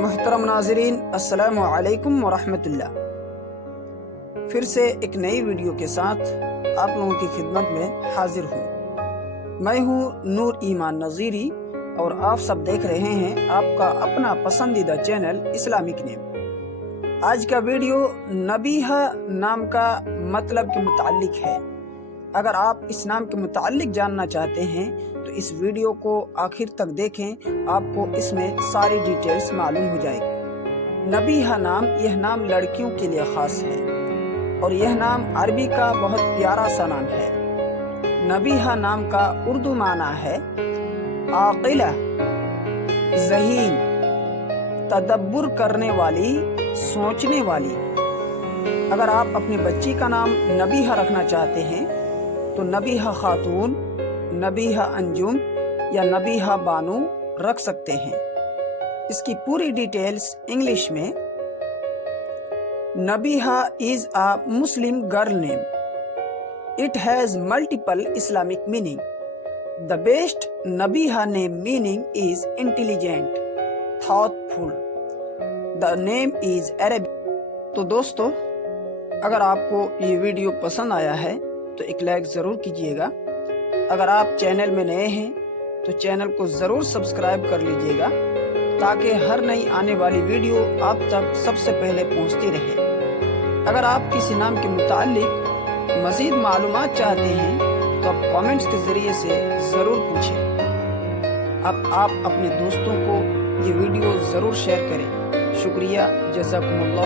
محترم ناظرین، السلام علیکم ورحمۃ اللہ۔ پھر سے ایک نئی ویڈیو کے ساتھ آپ لوگوں کی خدمت میں حاضر ہوں۔ میں ہوں نور ایمان نذیری اور آپ سب دیکھ رہے ہیں آپ کا اپنا پسندیدہ چینل اسلامک نیم۔ آج کا ویڈیو نبیہہ نام کا مطلب کے متعلق ہے۔ اگر آپ اس نام کے متعلق جاننا چاہتے ہیں تو اس ویڈیو کو آخر تک دیکھیں، آپ کو اس میں ساری ڈیٹیلز معلوم ہو جائے گی۔ نبیہہ نام، یہ نام لڑکیوں کے لیے خاص ہے اور یہ نام عربی کا بہت پیارا سا نام ہے۔ نبیہہ نام کا اردو معنی ہے عاقلہ، ذہین، تدبر کرنے والی، سوچنے والی۔ اگر آپ اپنی بچی کا نام نبیہہ رکھنا چاہتے ہیں تو نبیہہ خاتون، نبیہہ انجم یا نبیہہ بانو رکھ سکتے ہیں۔ اس کی پوری ڈیٹیلز انگلش میں۔ نبیہہ is a Muslim girl name. It has multiple Islamic meaning. The best Nabīha name meaning is intelligent, thoughtful. The name is Arabic. تو دوستو، اگر آپ کو یہ ویڈیو پسند آیا ہے تو ایک لائک ضرور کیجئے گا۔ اگر آپ چینل میں نئے ہیں تو چینل کو ضرور سبسکرائب کر لیجئے گا تاکہ ہر نئی آنے والی ویڈیو آپ تک سب سے پہلے پہنچتی رہے۔ اگر آپ کسی نام کے متعلق مزید معلومات چاہتے ہیں تو آپ کامنٹس کے ذریعے سے ضرور پوچھیں۔ اب آپ اپنے دوستوں کو یہ ویڈیو ضرور شیئر کریں۔ شکریہ، جزاکم اللہ۔